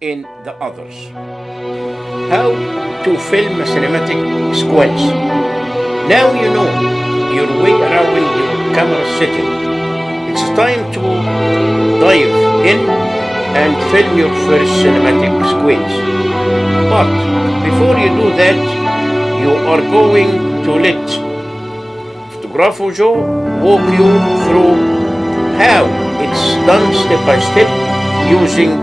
in the others. How to film a cinematic sequence. Now you know your way around your camera setting. It's time to dive in and film your first cinematic sequence. But before you do that, you are going to let Fotógrafo Joe walk you through how it's done step by step using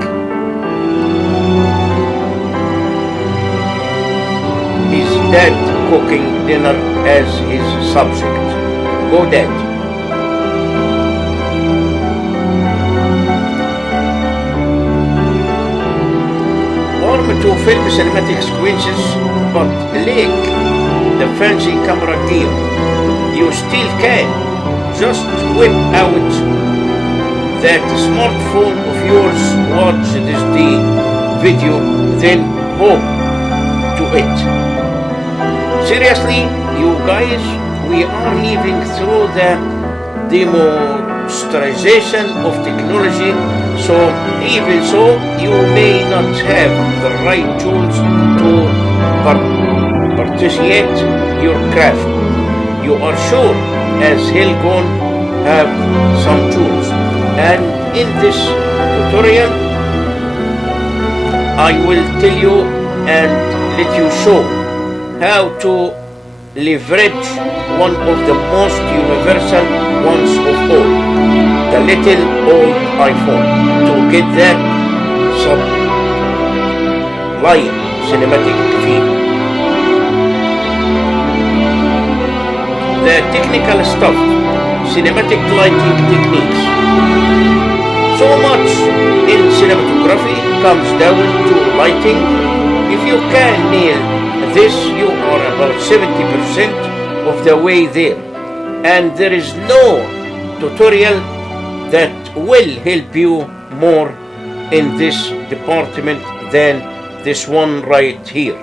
his dad cooking dinner as his subject. Go dad. Warm to film cinematic sequences, but like the fancy camera gear, you still can just whip out that smartphone of yours, watch the video, then home to it. Seriously, you guys, we are living through the demonstration of technology, so even so, you may not have the right tools to participate your craft. You are sure as hell gonna have some tools, and in this tutorial, I will tell you and let you show how to leverage one of the most universal ones of all, the little old iPhone, to get that sublime cinematic feel. The technical stuff, cinematic lighting techniques. So much in cinematography comes down to lighting. If you can nail this, you are about 70% of the way there. And there is no tutorial that will help you more in this department than this one right here.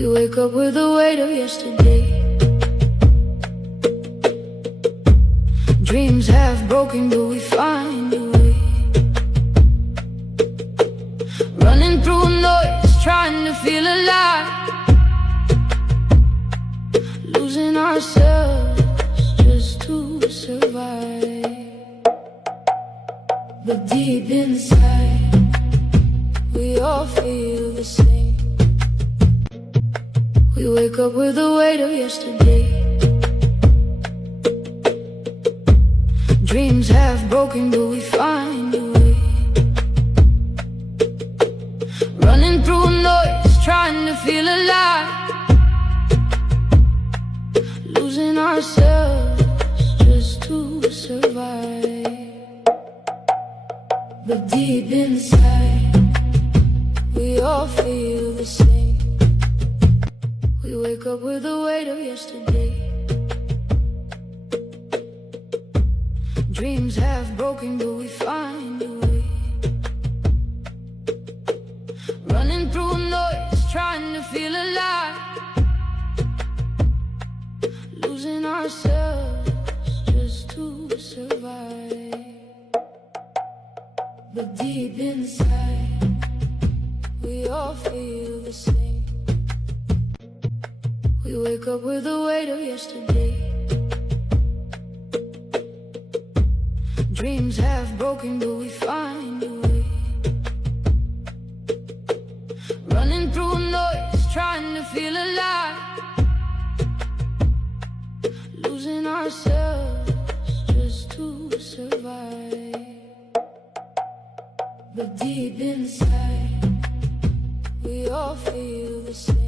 We wake up with the weight of yesterday. Dreams half broken, but we find a way. Running through noise, trying to feel alive. Losing ourselves just to survive. But deep inside, we all feel the same. We wake up with the weight of yesterday. Dreams half broken, but we find a way. Running through noise, trying to feel alive. Losing ourselves just to survive. But deep inside, we all feel the same. We wake up with the weight of yesterday. Dreams half broken, but we find a way. Running through noise, trying to feel alive. Losing ourselves just to survive. But deep inside, we all feel the same. We wake up with the weight of yesterday. Dreams half broken, but we find a way. Running through noise, trying to feel alive. Losing ourselves just to survive. But deep inside, we all feel the same.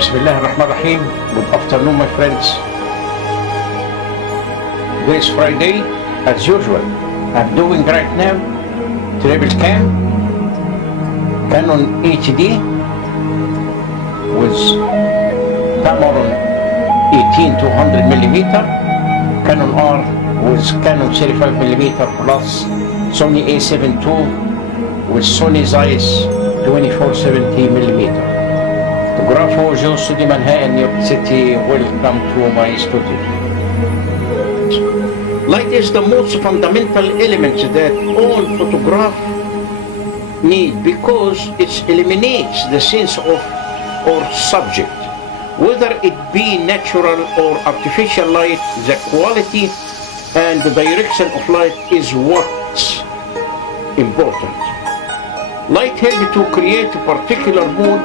Bismillahirrahmanirrahim. Good afternoon, my friends. Today is Friday, as usual. I'm doing right now triple cam Canon HD with Tamron 18-200mm, Canon R with Canon 35mm plus Sony A7 II with Sony Zeiss 24-70mm. Fotógrafo, Joe Studio Manhattan, New York City. Welcome to my studio. Light is the most fundamental element that all photographers need because it eliminates the sense of or subject. Whether it be natural or artificial light, the quality and the direction of light is what's important. Light helps to create a particular mood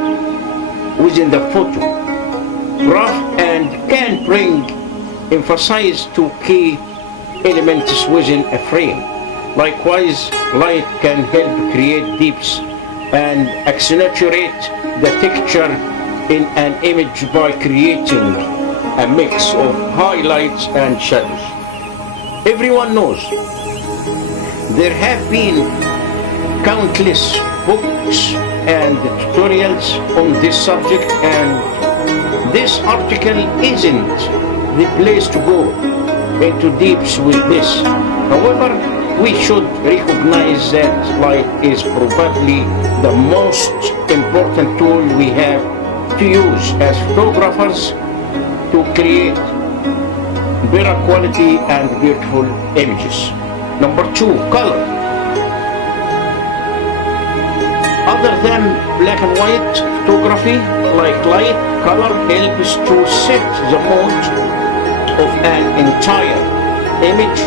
within the photograph and can bring emphasis to key elements within a frame. Likewise, light can help create depth and accentuate the texture in an image by creating a mix of highlights and shadows. Everyone knows there have been countless books and tutorials on this subject, and This article isn't the place to go into deeps with this. However, we should recognize that light is probably the most important tool we have to use as photographers to create better quality and beautiful images. Number 2, color. Other than black and white photography, like light, color helps to set the mood of an entire image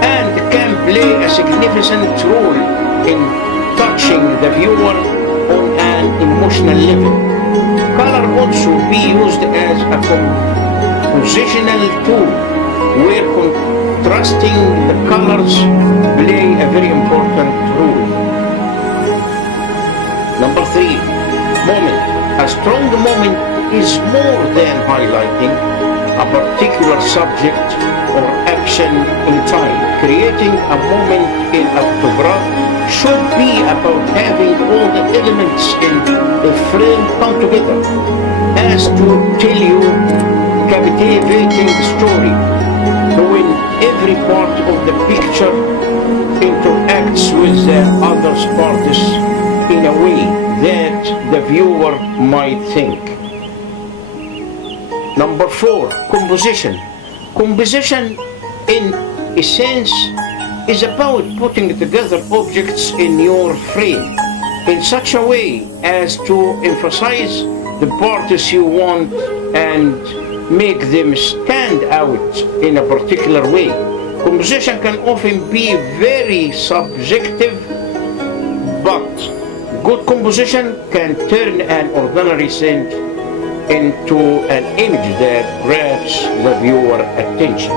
and can play a significant role in touching the viewer on an emotional level. Color also be used as a compositional tool where contrasting the colors play a very important role. Number 3, moment. A strong moment is more than highlighting a particular subject or action in time. Creating a moment in a photograph should be about having all the elements in the frame come together as to tell you captivating story, when every part of the picture interacts with the other parts in a way that the viewer might think. Number 4, composition. Composition, in essence, is about putting together objects in your frame in such a way as to emphasize the parts you want and make them stand out in a particular way. Composition can often be very subjective, but good composition can turn an ordinary scene into an image that grabs the viewer attention.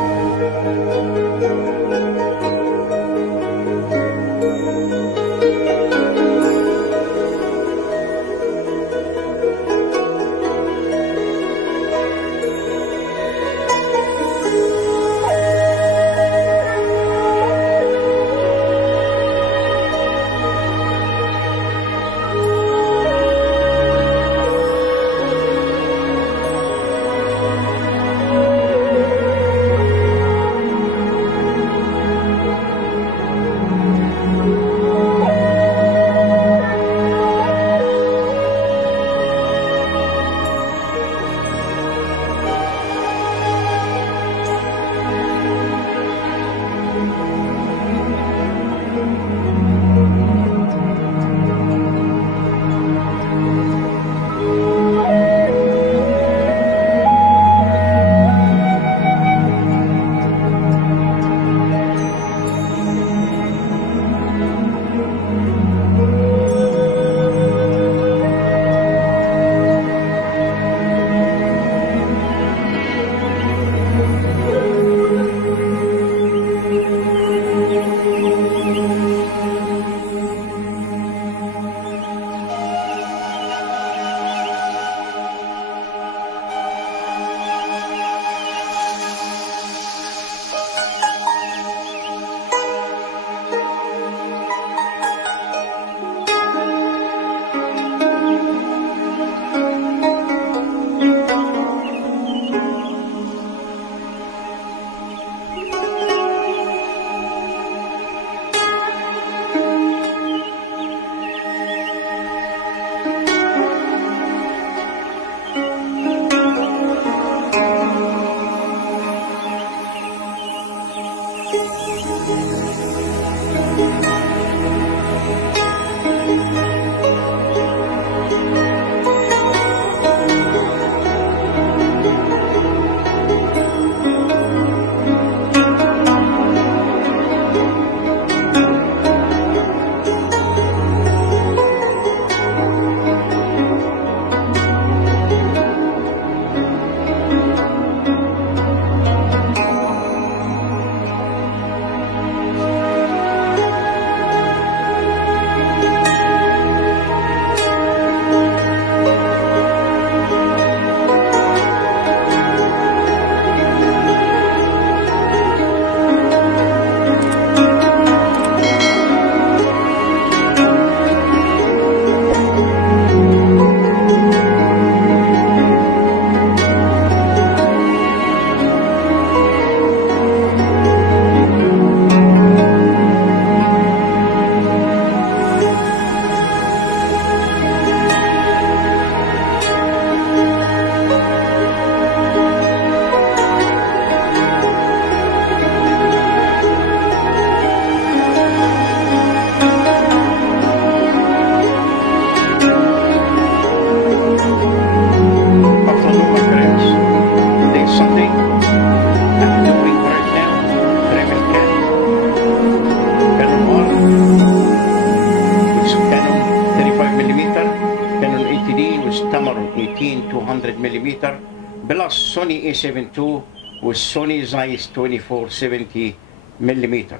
millimeter plus Sony a7 II with Sony Zeiss 2470 millimeter.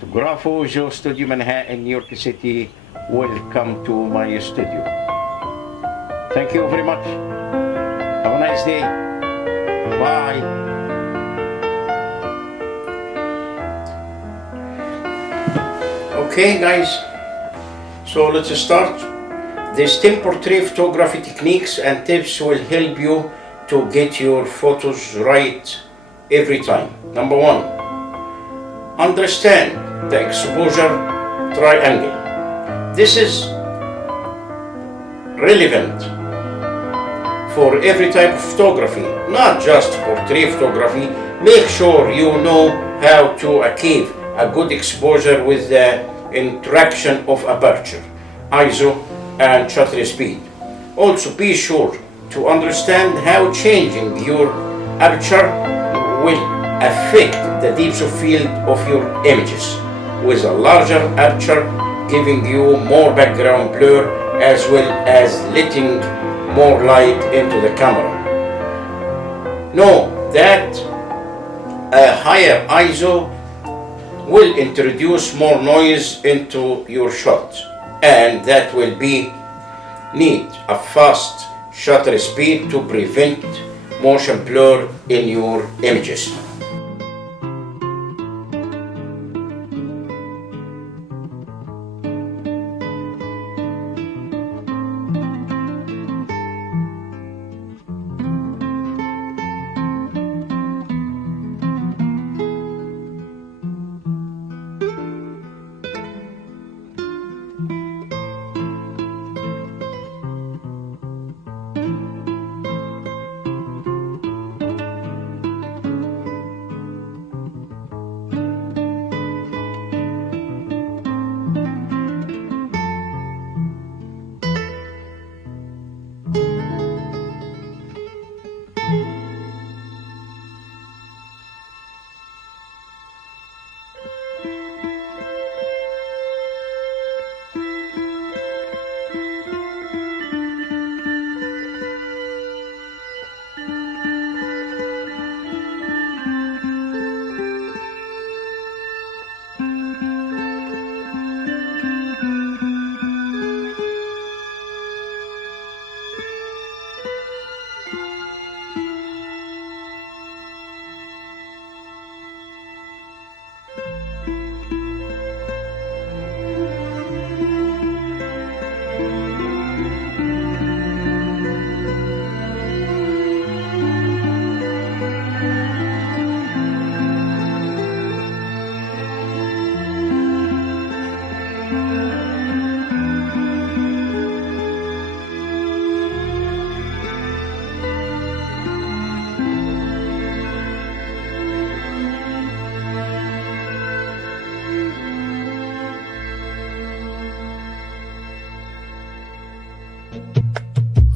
Fotógrafo, Joe Studio, Manhattan, New York City. Welcome to my studio. Thank you very much. Have a nice day. Bye. Okay guys, so let's start. These 10 portrait photography techniques and tips will help you to get your photos right every time. Number 1, understand the exposure triangle. This is relevant for every type of photography, not just portrait photography. Make sure you know how to achieve a good exposure with the interaction of aperture, ISO, and shutter speed. Also, be sure to understand how changing your aperture will affect the depth of field of your images, with a larger aperture giving you more background blur as well as letting more light into the camera. Know that a higher ISO will introduce more noise into your shot, and that will need a fast shutter speed to prevent motion blur in your images.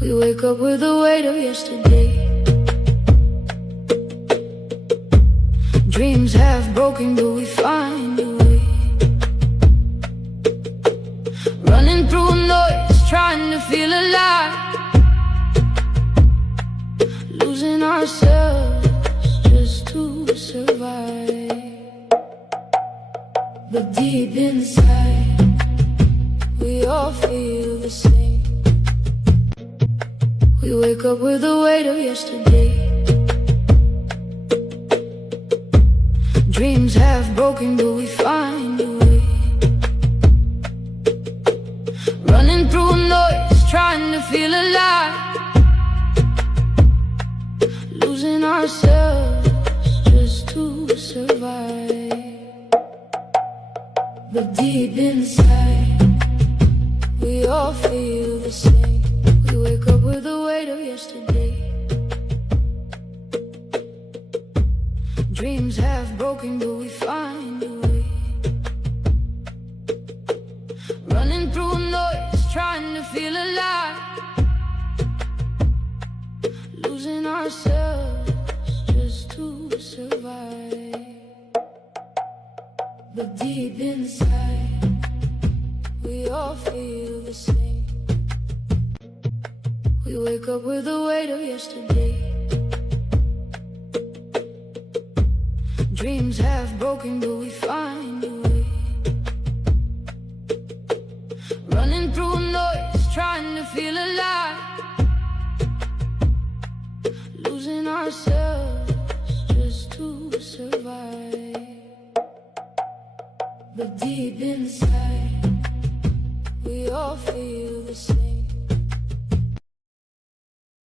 We wake up with the weight of yesterday. Dreams half broken, but we find a way. Running through noise, trying to feel alive. Losing ourselves just to survive. But deep inside, we all feel the same. We wake up with the weight of yesterday. Dreams half broken, but we find a way. Running through noise, trying to feel alive. Losing ourselves just to survive. But deep inside, we all feel the same. We wake up with the weight of yesterday. Dreams half broken, but we find a way. Running through noise, trying to feel alive. Losing ourselves just to survive. But deep inside, we all feel the same. We wake up with the weight of yesterday. Dreams half broken, but we find a way. Running through noise, trying to feel alive. Losing ourselves just to survive. But deep inside, we all feel the same.